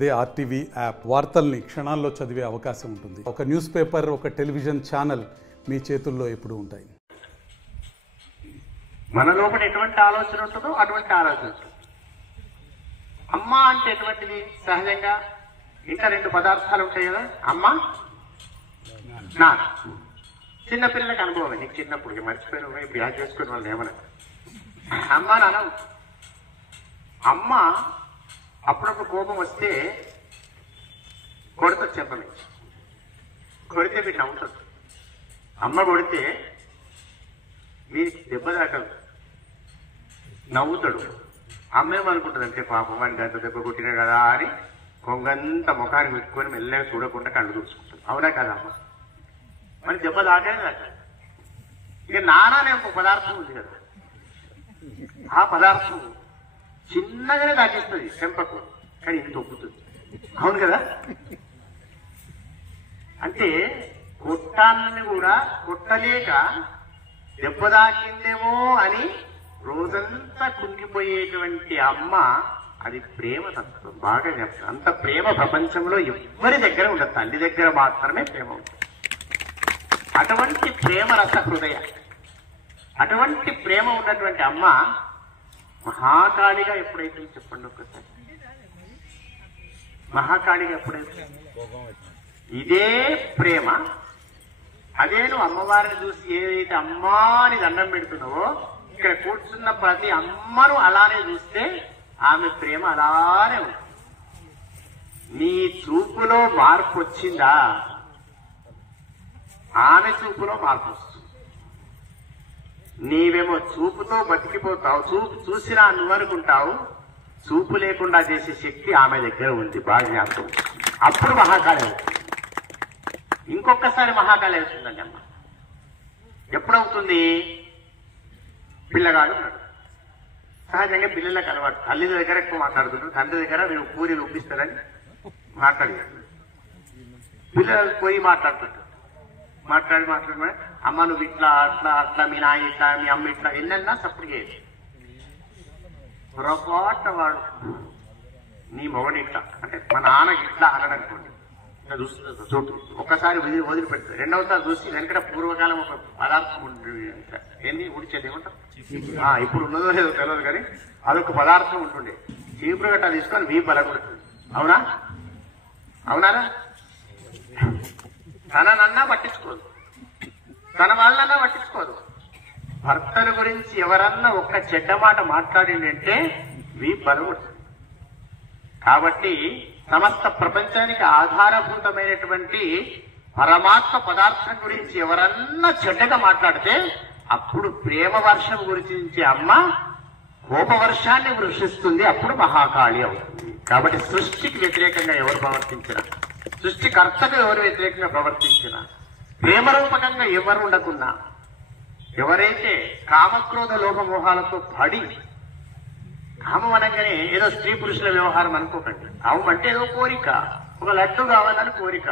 అదే RTV app వార్తల్ని క్షణాల్లో చదివే అవకాశం ఉంటుంది. ఒక న్యూస్ పేపర్, ఒక టెలివిజన్ ఛానల్ మీ చేతుల్లో ఎప్పుడూ ఉంటాయి. మన లోపల ఎటువంటి ఆలోచన ఉంటుందో అటువంటి ఆలోచన ఉంటుంది. అమ్మ అంటే ఎటువంటిది? సహజంగా ఇంకా రెండు పదార్థాలు ఉంటాయి కదా, అమ్మ నాన్న. చిన్నపిల్లలకు అనుభవం, నీకు చిన్నప్పుడు మర్చిపోయిన ఇప్పుడు యాడ్ చేసుకుని వాళ్ళు ఏమన్నా అమ్మ నాన్న. అమ్మ అప్పుడప్పుడు కోపం వస్తే కొడుతుంది, చెప్పని కొడితే వీడు నవ్వుతుంది. అమ్మ కొడితే వీరికి దెబ్బ తాకదు, నవ్వుతాడు. అమ్మేమనుకుంటుంది అంటే పాపం వాడికి అంత దెబ్బ కొట్టినా కదా అని కొంగంత ముఖాన్ని పెట్టుకొని మెల్లగా చూడకుండా కళ్ళు చూసుకుంటుంది. అవునా కదా అమ్మ? మరి దెబ్బ తాకనే తాకాలి. ఇక నాన్న ఒక పదార్థం ఉంది కదా, ఆ పదార్థం చిన్నగానే దాటిస్తుంది చెంపకు, కానీ ఇంత ఒప్పుతుంది. అవును కదా? అంటే కొట్టాలని కూడా కొట్టలేక దెబ్బ దాకిందేమో అని రోజంతా కుంగిపోయేటువంటి అమ్మ, అది ప్రేమ తత్వం. బాగా చెప్తాను, అంత ప్రేమ ప్రపంచంలో ఎవరి దగ్గర ఉండదు, తల్లి దగ్గర మాత్రమే ప్రేమ ఉంటుంది. అటువంటి ప్రేమ రస హృదయ, అటువంటి ప్రేమ ఉన్నటువంటి అమ్మ మహాకాళిగా ఎప్పుడైతే, చెప్పండి ఒక్కసారి, మహాకాళిగా ఎప్పుడైతే ఇదే ప్రేమ, అదే నువ్వు అమ్మవారిని చూసి ఏదైతే అమ్మా అని దండం పెడుతున్నావో, ఇక్కడ కూర్చున్న ప్రతి అమ్మను అలానే చూస్తే ఆమె ప్రేమ అలానే ఉంది. నీ చూపులో మార్పు వచ్చిందా, ఆమె చూపులో మార్పు వస్తుంది. నీవేమో చూపుతో బతికిపోతావు, చూపు చూసినా నువ్వనుకుంటావు, చూపు లేకుండా చేసే శక్తి ఆమె దగ్గర ఉంది. బాగా జ్ఞాపకం. అప్పుడు మహాకాళి అవుతుంది. ఇంకొకసారి మహాకాళి అవుతుందండి అమ్మ. ఎప్పుడవుతుంది? పిల్లగాడు ఉన్నాడు. సహజంగా పిల్లలకు అలవాటు, తల్లి దగ్గర ఎక్కువ మాట్లాడుతుంటారు, తండ్రి దగ్గర నువ్వు పూరీలు ఒప్పిస్తారని మాట్లాడారు. పిల్లలు పోయి మాట్లాడుతుంటారు. మాట్లాడి అమ్మ నువ్వు ఇట్లా అట్లా అట్లా, మీ నాయన ఇట్లా, మీ అమ్మ ఇట్లా, ఎన్నెన్నా సపోర్ట్ చేయదు. పొరపాటు వాడు నీ మొగని ఇట్లా అంటే మా నాన్నకి ఇట్లా అనడనుకోండి, ఇట్లా చూస్తుంది చూడు, ఒక్కసారి వదిలిపెడుతుంది. రెండవసారి చూసి వెనకట పూర్వకాలం ఒక పదార్థం ఉంటుంది, ఏంది ఉడిచేది ఏమంటారు, ఇప్పుడు ఉన్నదో లేదో తెలియదు కానీ అదొక పదార్థం ఉంటుండే. చీపురు గట్ట తీసుకొని వీ బలగొడుతుంది. అవునా? అవునారా? తననన్నా పట్టించుకోదు, తన వాళ్ళన్నా పట్టించుకోదు. భర్తల గురించి ఎవరన్నా ఒక్క చెడ్డ మాట మాట్లాడిందంటే వీపు బలగొడుతుంది. కాబట్టి సమస్త ప్రపంచానికి ఆధారభూతమైనటువంటి పరమాత్మ పదార్థం గురించి ఎవరన్నా చెడ్డగా మాట్లాడితే అప్పుడు ప్రేమ వర్షం గురించి అమ్మ కోపవర్షాన్ని వృషిస్తుంది. అప్పుడు మహాకాళి అవుతుంది. కాబట్టి సృష్టికి వ్యతిరేకంగా ఎవరు ప్రవర్తించినా, సృష్టికర్తకు ఎవరు వ్యతిరేకంగా ప్రవర్తించినా, ప్రేమరూపకంగా ఎవరు ఉండకున్నా, ఎవరైతే కామక్రోధ లోభమోహాలతో పడి, కామం అనగానే ఏదో స్త్రీ పురుషుల వ్యవహారం అనుకోకండి. కామం అంటే ఏదో కోరిక, ఒక లడ్డు కావాలని కోరిక.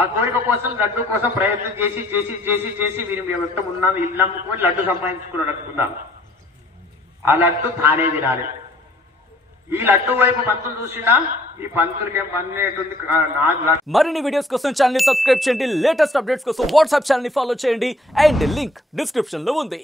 ఆ కోరిక కోసం, లడ్డు కోసం ప్రయత్నం చేసి చేసి చేసి చేసి వీరు మొత్తం ఉన్నాము, ఇల్లు అమ్ముకొని లడ్డు సంపాదించుకున్నాడు అనుకుందాం. ఆ లడ్డు తానే తినాలి. ఈ లడ్డు వైపు పంతులు చూసినా ఈ పంతులకి ఏం పనిటుంది. మరిన్ని వీడియోస్ కోసం ఛానల్ ని సబ్స్క్రైబ్ చేయండి. లేటెస్ట్ అప్డేట్స్ కోసం వాట్సాప్ ఛానల్ ని ఫాలో చేయండి. అండ్ లింక్ డిస్క్రిప్షన్ లో ఉంది.